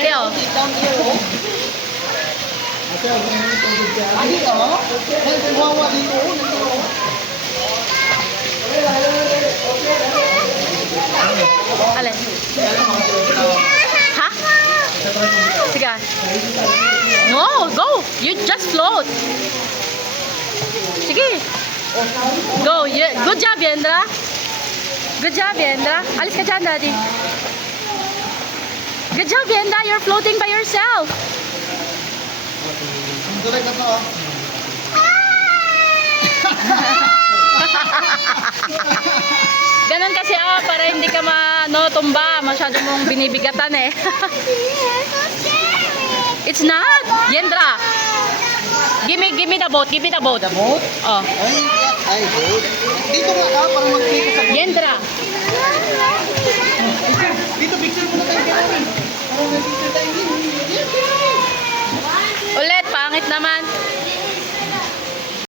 Ate, oh. Down here, oh. Ah, dito, oh. Nagwawa dito, oh. Alin? Ha? Sige. No, go. You just float. Sige. Go. Good job, Yendra. Good job, Yendra. Alis ka dyan, Daddy. Good job, Yendra. You're floating by yourself. Tuloy ka to, oh. Ganun kasi para hindi ka tumba. Masyado mong binibigatan eh. It's not. Yendra. Give me the boat. Give me the boat. The boat? Oh. Ay, boat. Dito nga ka, para mag-click sa boat. Yendra. Dito, picture mo na tayo.